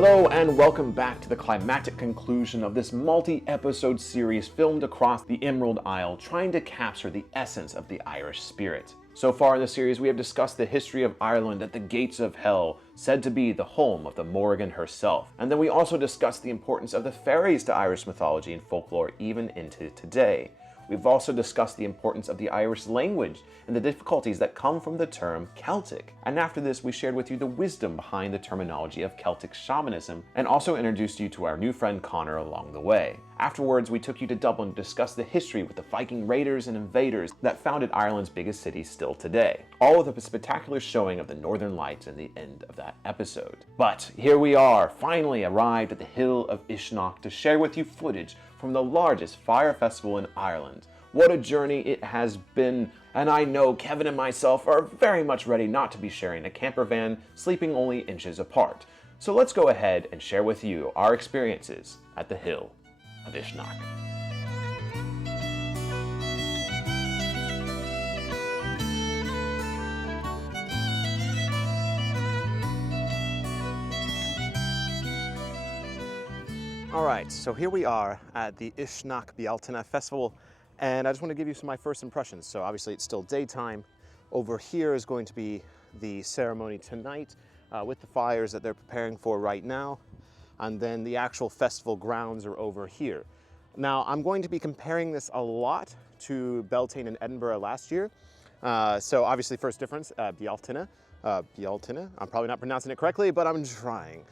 Hello and welcome back to the climactic conclusion of this multi-episode series filmed across the Emerald Isle, trying to capture the essence of the Irish spirit. So far in the series, we have discussed the history of Ireland at the gates of hell, said to be the home of the Morrigan herself. And then we also discussed the importance of the fairies to Irish mythology and folklore even into today. We've also discussed the importance of the Irish language and the difficulties that come from the term Celtic. And after this, we shared with you the wisdom behind the terminology of Celtic shamanism and also introduced you to our new friend Connor along the way. Afterwards, we took you to Dublin to discuss the history with the Viking raiders and invaders that founded Ireland's biggest city still today. All with a spectacular showing of the Northern Lights in the end of that episode. But here we are, finally arrived at the Hill of Uisneach to share with you footage from the largest fire festival in Ireland. What a journey it has been, and I know Kevin and myself are very much ready not to be sharing a camper van, sleeping only inches apart. So let's go ahead and share with you our experiences at the Hill of Uisneach. Alright, so here we are at the Uisneach Beltane festival, and I just want to give you some of my first impressions. So obviously it's still daytime. Over here is going to be the ceremony tonight with the fires that they're preparing for right now, and then the actual festival grounds are over here. Now I'm going to be comparing this a lot to Beltane in Edinburgh last year. So obviously first difference, Beltane. Beltane. I'm probably not pronouncing it correctly, but I'm trying.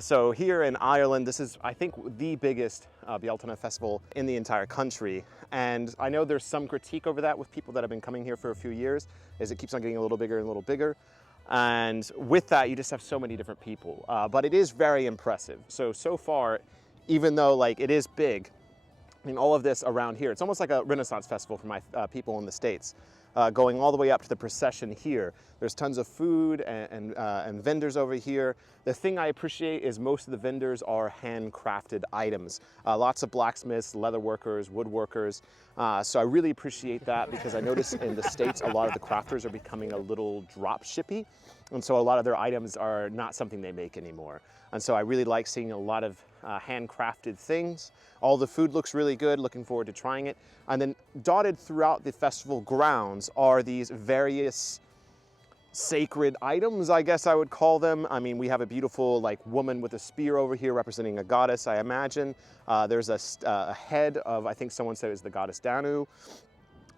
So here in Ireland, this is, I think, the biggest Beltane festival in the entire country. And I know there's some critique over that with people that have been coming here for a few years, as it keeps on getting a little bigger and a little bigger. And with that, you just have so many different people. But it is very impressive. So far, even though like it is big, I mean, all of this around here, it's almost like a Renaissance festival for my people in the States. Going all the way up to the procession here. There's tons of food and vendors over here. The thing I appreciate is most of the vendors are handcrafted items. Lots of blacksmiths, leather workers, woodworkers. So I really appreciate that because I notice in the States a lot of the crafters are becoming a little drop shippy. And so a lot of their items are not something they make anymore. And so I really like seeing a lot of handcrafted things. All the food looks really good, looking forward to trying it. And then dotted throughout the festival grounds are these various sacred items, I guess I would call them. I mean, we have a beautiful like woman with a spear over here representing a goddess, I imagine. There's a head of, I think someone said it was the goddess Danu.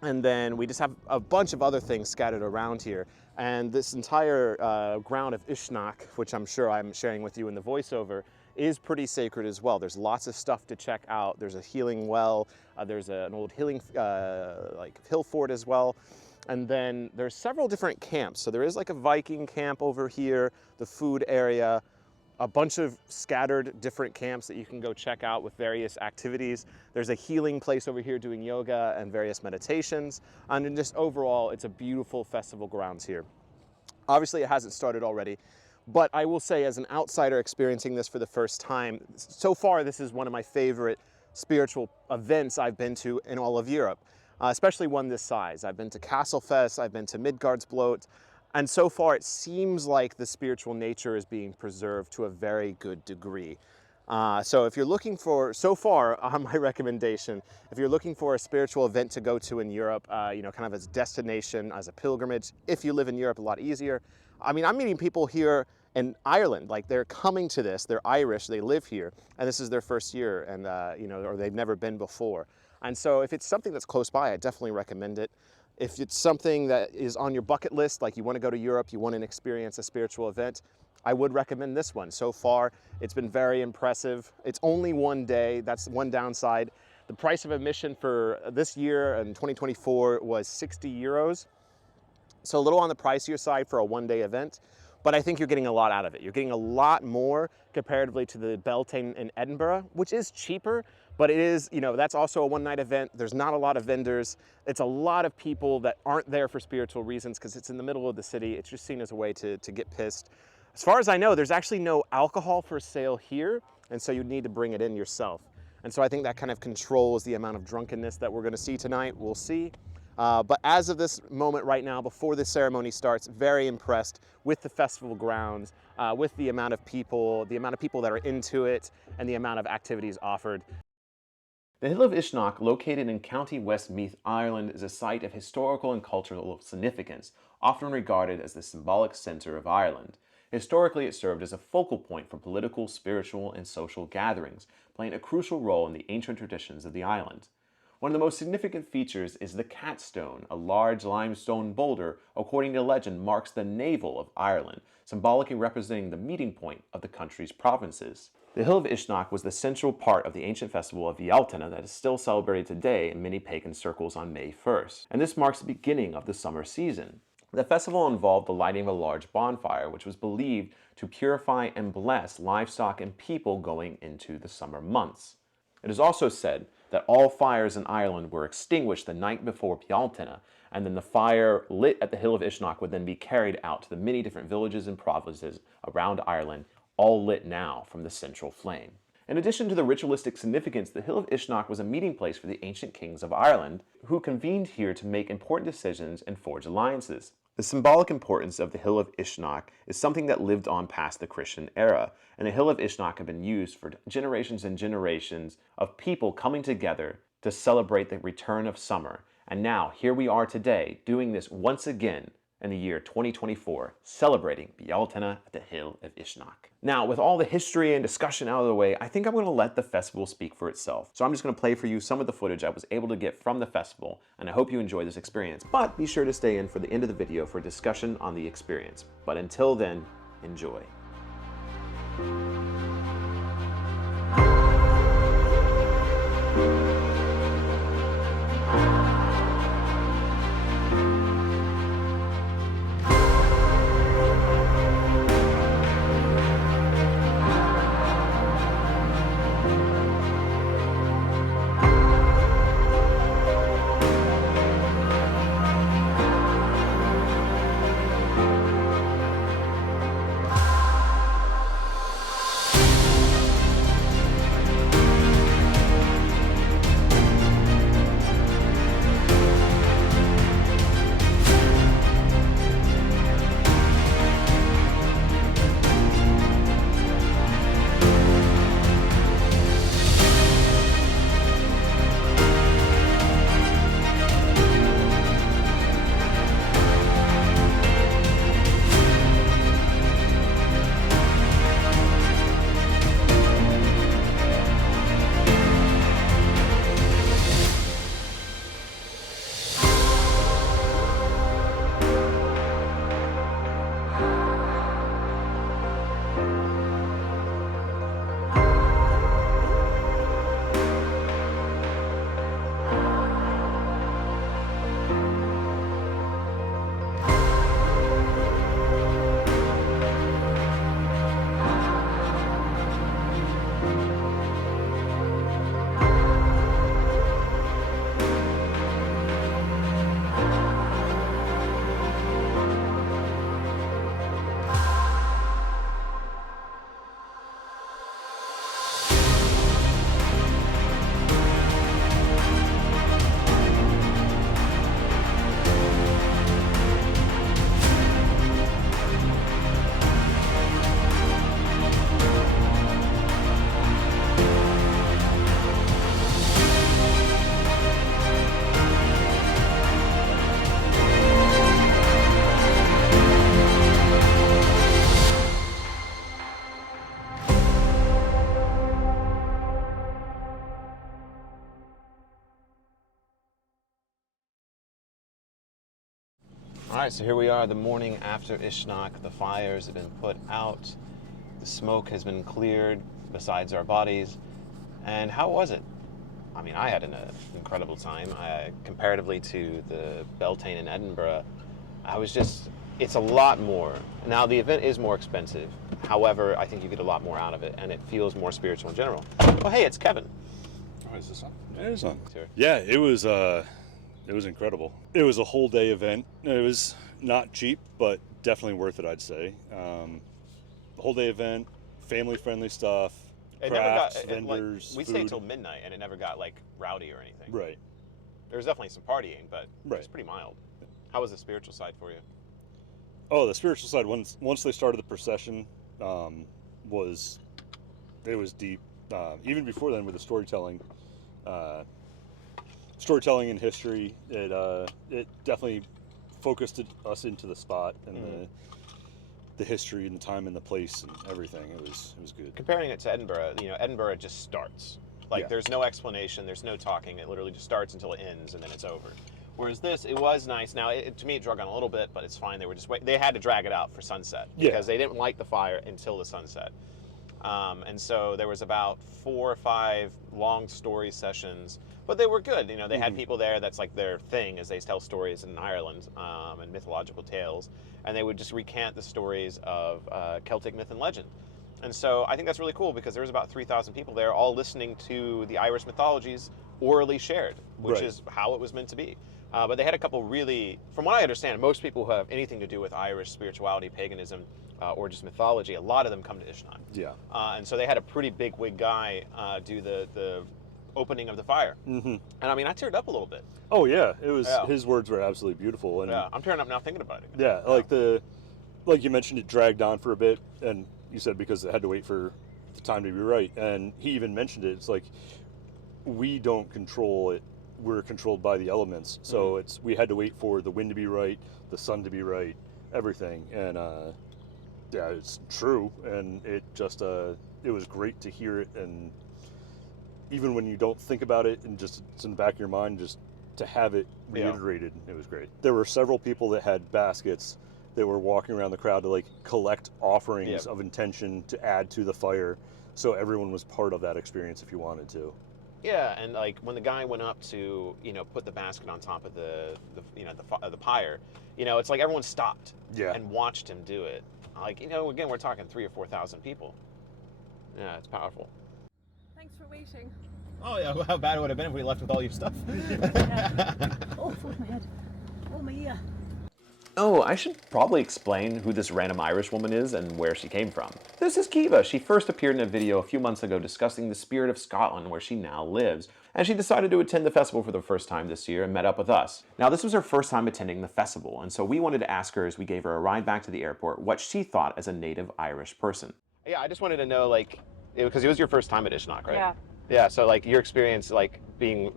And then we just have a bunch of other things scattered around here. And this entire ground of Uisneach, which I'm sure I'm sharing with you in the voiceover, is pretty sacred as well. There's lots of stuff to check out. There's a healing well. There's an old healing like hill fort as well. And then there's several different camps. So there is like a Viking camp over here, the food area, a bunch of scattered different camps that you can go check out with various activities. There's a healing place over here doing yoga and various meditations. And then just overall, it's a beautiful festival grounds here. Obviously, it hasn't started already, but I will say as an outsider experiencing this for the first time, so far this is one of my favorite spiritual events I've been to in all of Europe, especially one this size. I've been to Castlefest, I've been to Midgardsblot, and so far it seems like the spiritual nature is being preserved to a very good degree. So if you're looking for, so far on my recommendation, if you're looking for a spiritual event to go to in Europe, you know, kind of as a destination, as a pilgrimage, if you live in Europe, a lot easier. I mean, I'm meeting people here in Ireland, like they're coming to this, they're Irish, they live here, and this is their first year, and you know, or they've never been before. And so if it's something that's close by, I definitely recommend it. If it's something that is on your bucket list, like you want to go to Europe, you want to experience a spiritual event, I would recommend this one. So far, it's been very impressive. It's only one day, that's one downside. The price of admission for this year in 2024 was 60 euros. So a little on the pricier side for a one-day event, but I think you're getting a lot out of it. You're getting a lot more comparatively to the Beltane in Edinburgh, which is cheaper, but it is, you know, that's also a one-night event. There's not a lot of vendors. It's a lot of people that aren't there for spiritual reasons because it's in the middle of the city. It's just seen as a way to get pissed. As far as I know, there's actually no alcohol for sale here, and so you'd need to bring it in yourself. And so I think that kind of controls the amount of drunkenness that we're going to see tonight. We'll see. But as of this moment right now, before this ceremony starts, very impressed with the festival grounds, with the amount of people that are into it, and the amount of activities offered. The Hill of Uisneach, located in County Westmeath, Ireland, is a site of historical and cultural significance, often regarded as the symbolic centre of Ireland. Historically, it served as a focal point for political, spiritual, and social gatherings, playing a crucial role in the ancient traditions of the island. One of the most significant features is the Catstone, a large limestone boulder, according to legend, marks the navel of Ireland, symbolically representing the meeting point of the country's provinces. The Hill of Uisneach was the central part of the ancient festival of Beltane that is still celebrated today in many pagan circles on May 1st, and this marks the beginning of the summer season. The festival involved the lighting of a large bonfire, which was believed to purify and bless livestock and people going into the summer months. It is also said that all fires in Ireland were extinguished the night before Beltane, and then the fire lit at the Hill of Uisneach would then be carried out to the many different villages and provinces around Ireland, all lit now from the central flame. In addition to the ritualistic significance, the Hill of Uisneach was a meeting place for the ancient kings of Ireland, who convened here to make important decisions and forge alliances. The symbolic importance of the Hill of Uisneach is something that lived on past the Christian era, and the Hill of Uisneach had been used for generations and generations of people coming together to celebrate the return of summer. And now, here we are today, doing this once again in the year 2024, celebrating Beltane at the Hill of Uisneach. Now, with all the history and discussion out of the way, I think I'm going to let the festival speak for itself. So I'm just going to play for you some of the footage I was able to get from the festival, and I hope you enjoy this experience. But be sure to stay in for the end of the video for a discussion on the experience. But until then, enjoy. All right, so here we are the morning after Uisneach. The fires have been put out. The smoke has been cleared besides our bodies. And how was it? I mean, I had an incredible time. Comparatively to the Beltane in Edinburgh, it's a lot more. Now, the event is more expensive. However, I think you get a lot more out of it, and it feels more spiritual in general. Oh, hey, it's Kevin. Oh, is this on? Yeah, it is on. Sure. Yeah, it was incredible. It was a whole day event. It was not cheap, but definitely worth it, I'd say. The whole day event, family-friendly stuff, crafts, vendors, we food. stayed till midnight, and it never got like rowdy or anything. Right. There was definitely some partying, but it was Right. pretty mild. How was the spiritual side for you? Oh, the spiritual side. Once they started the procession, was it was deep. Even before then, with the uh, storytelling and history, it definitely focused us into the spot and the history and the time and the place and everything. It was good. Comparing it to Edinburgh, Edinburgh just starts. Like, Yeah. there's no explanation, there's no talking. It literally just starts until it ends, and then it's over. Whereas this, it was nice. Now, to me, it drug on a little bit, but it's fine. They were just they had to drag it out for sunset because they didn't light the fire until the sunset. And so there was about 4 or 5 long story sessions, but they were good. They had people there. That's like their thing, is they tell stories in Ireland and mythological tales, and they would just recant the stories of Celtic myth and legend. And so I think that's really cool because there was about 3,000 people there, all listening to the Irish mythologies orally shared, which is how it was meant to be. But they had a couple really, from what I understand, most people who have anything to do with Irish spirituality, paganism, or just mythology, a lot of them come to Uisneach. Yeah. And so they had a pretty big wig guy do the opening of the fire. And I mean, I teared up a little bit. Oh yeah, it was. His words were absolutely beautiful. And I'm tearing up now thinking about it. Yeah, like you mentioned, it dragged on for a bit, and you said because it had to wait for the time to be right. And he even mentioned it. It's like, we don't control it; we're controlled by the elements. So we had to wait for the wind to be right, the sun to be right, everything. And yeah, it's true. And it just it was great to hear it. And even when you don't think about it, and just it's in the back of your mind, just to have it reiterated, it was great. There were several people that had baskets that were walking around the crowd to like collect offerings of intention to add to the fire, so everyone was part of that experience if you wanted to. Yeah, and like when the guy went up to put the basket on top of the pyre, it's like everyone stopped and watched him do it. Like again, we're talking 3,000 or 4,000 people. Yeah, it's powerful. Thanks for waiting. Oh yeah, how bad it would have been if we left with all your stuff. Oh, my head. Oh, my ear. Oh, I should probably explain who this random Irish woman is and where she came from. This is Kiva. She first appeared in a video a few months ago discussing the spirit of Scotland, where she now lives, and she decided to attend the festival for the first time this year and met up with us. Now, this was her first time attending the festival, and so we wanted to ask her as we gave her a ride back to the airport what she thought as a native Irish person. Yeah, I just wanted to know, like, because it was your first time at Uisneach, right? Yeah. Yeah, so like your experience, like being,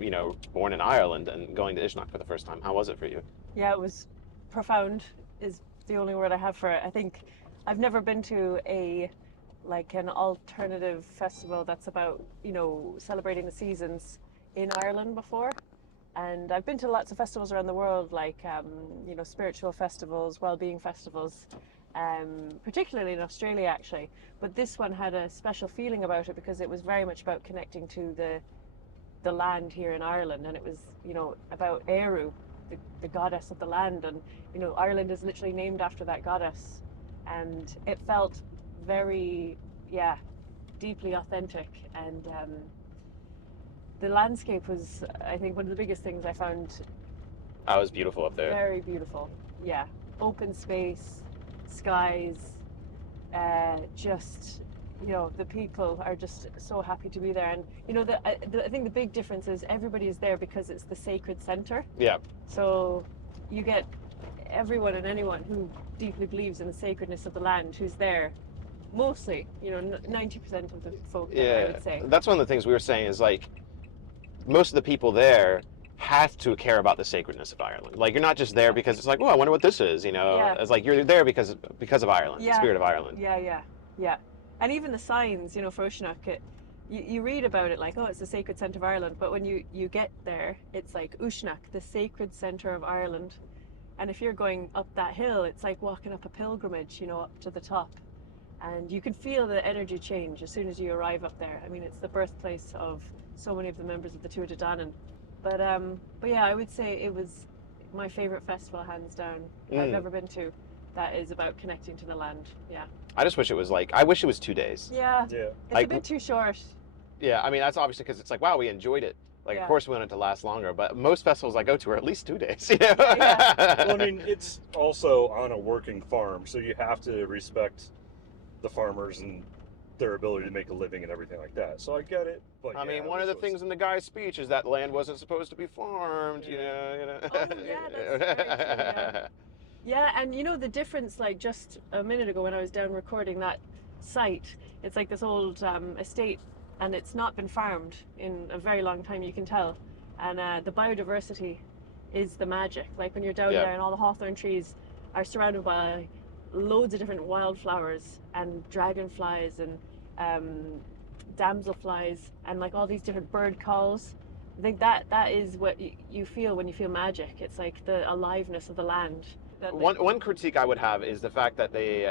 born in Ireland and going to Uisneach for the first time, how was it for you? Yeah, it was profound is the only word I have for it. I think I've never been to an alternative festival that's about, celebrating the seasons in Ireland before. And I've been to lots of festivals around the world, like, spiritual festivals, well-being festivals, particularly in Australia, actually. But this one had a special feeling about it because it was very much about connecting to the land here in Ireland. And it was, about Eru, the goddess of the land. And, Ireland is literally named after that goddess. And it felt very, deeply authentic. And the landscape was, I think, one of the biggest things I found. Oh, it was beautiful up there. Very beautiful. Yeah. Open space, skies, just, the people are just so happy to be there. And, I think the big difference is everybody is there because it's the sacred center. Yeah. So you get everyone and anyone who deeply believes in the sacredness of the land who's there. Mostly, 90% of the folk, I would say. That's one of the things we were saying is, like, most of the people there have to care about the sacredness of Ireland. Like, you're not just there because it's like, oh, I wonder what this is, It's like you're there because of Ireland, the spirit of Ireland. Yeah. And even the signs, for Uisneach, you read about it like, oh, it's the sacred centre of Ireland, but when you get there, it's like Uisneach, the sacred centre of Ireland. And if you're going up that hill, it's like walking up a pilgrimage, up to the top. And you can feel the energy change as soon as you arrive up there. I mean, it's the birthplace of so many of the members of the Tuatha Dé Danann. But yeah, I would say it was my favorite festival, hands down, I've ever been to. That is about connecting to the land. Yeah. I just wish it was I wish it was 2 days. Yeah. It's a bit too short. Yeah, I mean, that's obviously because it's like, wow, we enjoyed it. Like, of course we want it to last longer, but most festivals I go to are at least 2 days. Well, I mean, it's also on a working farm, so you have to respect the farmers and their ability to make a living and everything like that. So I get it. But I yeah, mean, at one of least the it was- things in the guy's speech is that land wasn't supposed to be farmed, you know. Oh yeah, that's very true. Yeah. Yeah, and you know the difference, like just a minute ago when I was down recording that site, it's like this old estate and it's not been farmed in a very long time, you can tell. And the biodiversity is the magic. Like when you're down Yeah. there and all the hawthorn trees are surrounded by loads of different wildflowers and dragonflies and damselflies and like all these different bird calls. I think that is what you feel when you feel magic. It's like the aliveness of the land. That, like, One critique I would have is the fact that they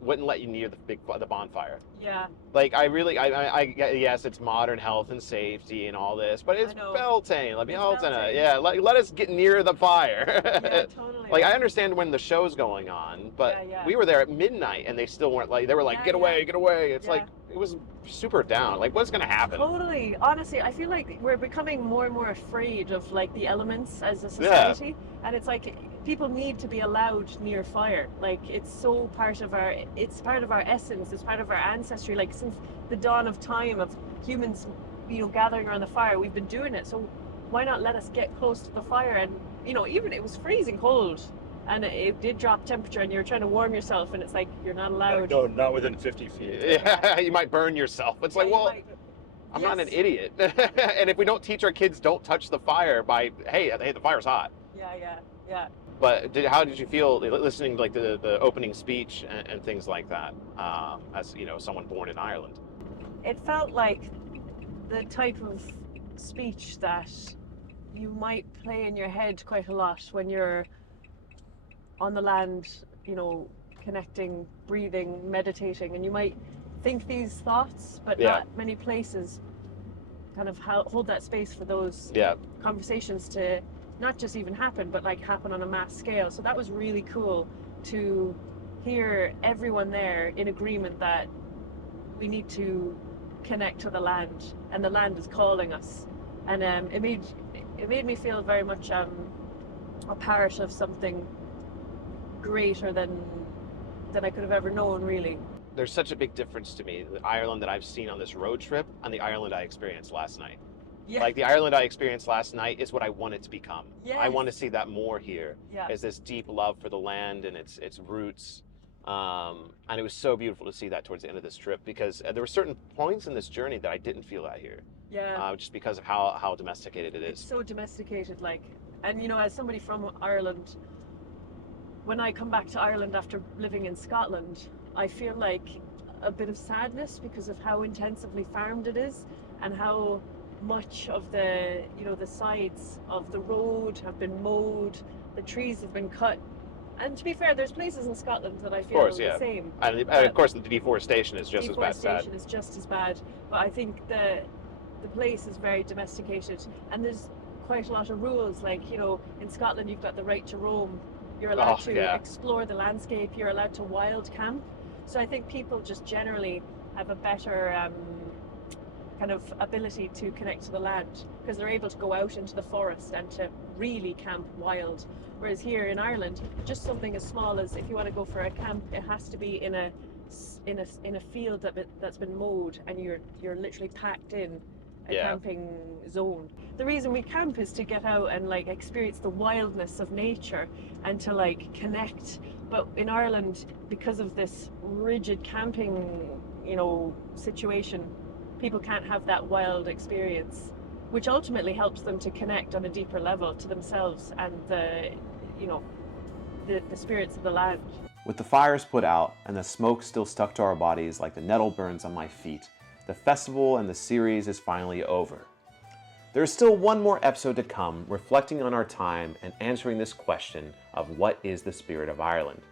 wouldn't let you near the bonfire. yeah, Like yes, it's modern health and safety and all this, but it's know. Beltane. Let me It's Beltane. Beltane. Yeah, let us get near the fire. yeah, totally. Like I understand when the show's going on, but Yeah, yeah. we were there at midnight and they still weren't like they were like Yeah, get away, yeah. get away. It's Yeah. like it was super down. Like what's gonna happen? Totally. Honestly, I feel like we're becoming more and more afraid of like the elements as a society, and it's like people need to be allowed near fire. Like it's so part of our essence. It's part of our ancestry. Like since the dawn of time of humans, gathering around the fire, we've been doing it. So why not let us get close to the fire? And even it was freezing cold, and it did drop temperature, and you're trying to warm yourself, and it's like you're not allowed. No, not within 50 feet. Yeah, you might burn yourself. It's like, Yeah, you well, might- I'm not an Yes. idiot. And if we don't teach our kids don't touch the fire by hey, the fire's hot. Yeah. But how did you feel listening like the opening speech and things like that? As someone born in Ireland. It felt like the type of speech that you might play in your head quite a lot when you're on the land, connecting, breathing, meditating, and you might think these thoughts, but Yeah. not many places kind of hold that space for those Yeah. conversations to not just even happen, but like happen on a mass scale. So that was really cool to hear everyone there in agreement that we need to connect to the land, and the land is calling us. And it made me feel very much a part of something greater than I could have ever known, really. There's such a big difference to me, the Ireland that I've seen on this road trip and the Ireland I experienced last night. Yeah. Like the Ireland I experienced last night is what I want it to become. I Yes. want to see that more here. Yeah. Is this deep love for the land and its roots. And it was so beautiful to see that towards the end of this trip because there were certain points in this journey that I didn't feel that here. Yeah. Just because of how domesticated it It's is. so domesticated, like, and as somebody from Ireland, when I come back to Ireland after living in Scotland, I feel like a bit of sadness because of how intensively farmed it is and how much of the the sides of the road have been mowed, the trees have been cut. And to be fair, there's places in Scotland that I feel the same. And of course, the deforestation is just as bad. Deforestation is just as bad, but I think the place is very domesticated, and there's quite a lot of rules. Like in Scotland, you've got the right to roam. You're allowed to explore the landscape. You're allowed to wild camp. So I think people just generally have a better kind of ability to connect to the land because they're able to go out into the forest and to really camp wild. Whereas here in Ireland, just something as small as if you want to go for a camp, it has to be in a field that's been mowed, and you're literally packed in a camping zone. The reason we camp is to get out and like experience the wildness of nature and to like connect. But in Ireland, because of this rigid camping, situation, people can't have that wild experience, which ultimately helps them to connect on a deeper level to themselves and the spirits of the land. With the fires put out and the smoke still stuck to our bodies like the nettle burns on my feet, the festival and the series is finally over. There is still one more episode to come, reflecting on our time and answering this question of what is the spirit of Ireland.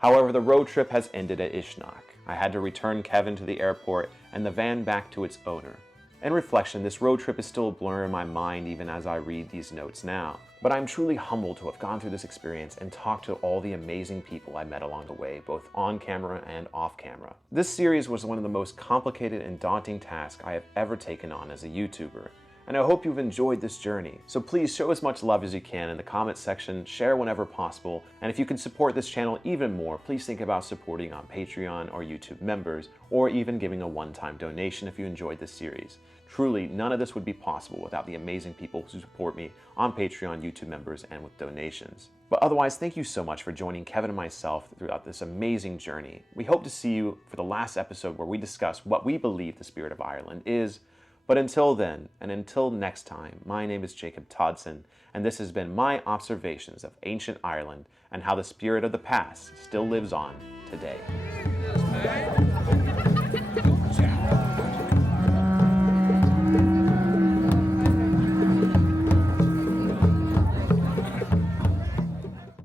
However, the road trip has ended at Uisneach. I had to return Kevin to the airport and the van back to its owner. In reflection, this road trip is still a blur in my mind even as I read these notes now. But I'm truly humbled to have gone through this experience and talked to all the amazing people I met along the way, both on camera and off camera. This series was one of the most complicated and daunting tasks I have ever taken on as a YouTuber, and I hope you've enjoyed this journey. So please show as much love as you can in the comments section, share whenever possible, and if you can support this channel even more, please think about supporting on Patreon or YouTube members, or even giving a one-time donation if you enjoyed this series. Truly, none of this would be possible without the amazing people who support me on Patreon, YouTube members, and with donations. But otherwise, thank you so much for joining Kevin and myself throughout this amazing journey. We hope to see you for the last episode where we discuss what we believe the spirit of Ireland is. But until then, and until next time, my name is Jacob Todson, and this has been my observations of ancient Ireland and how the spirit of the past still lives on today.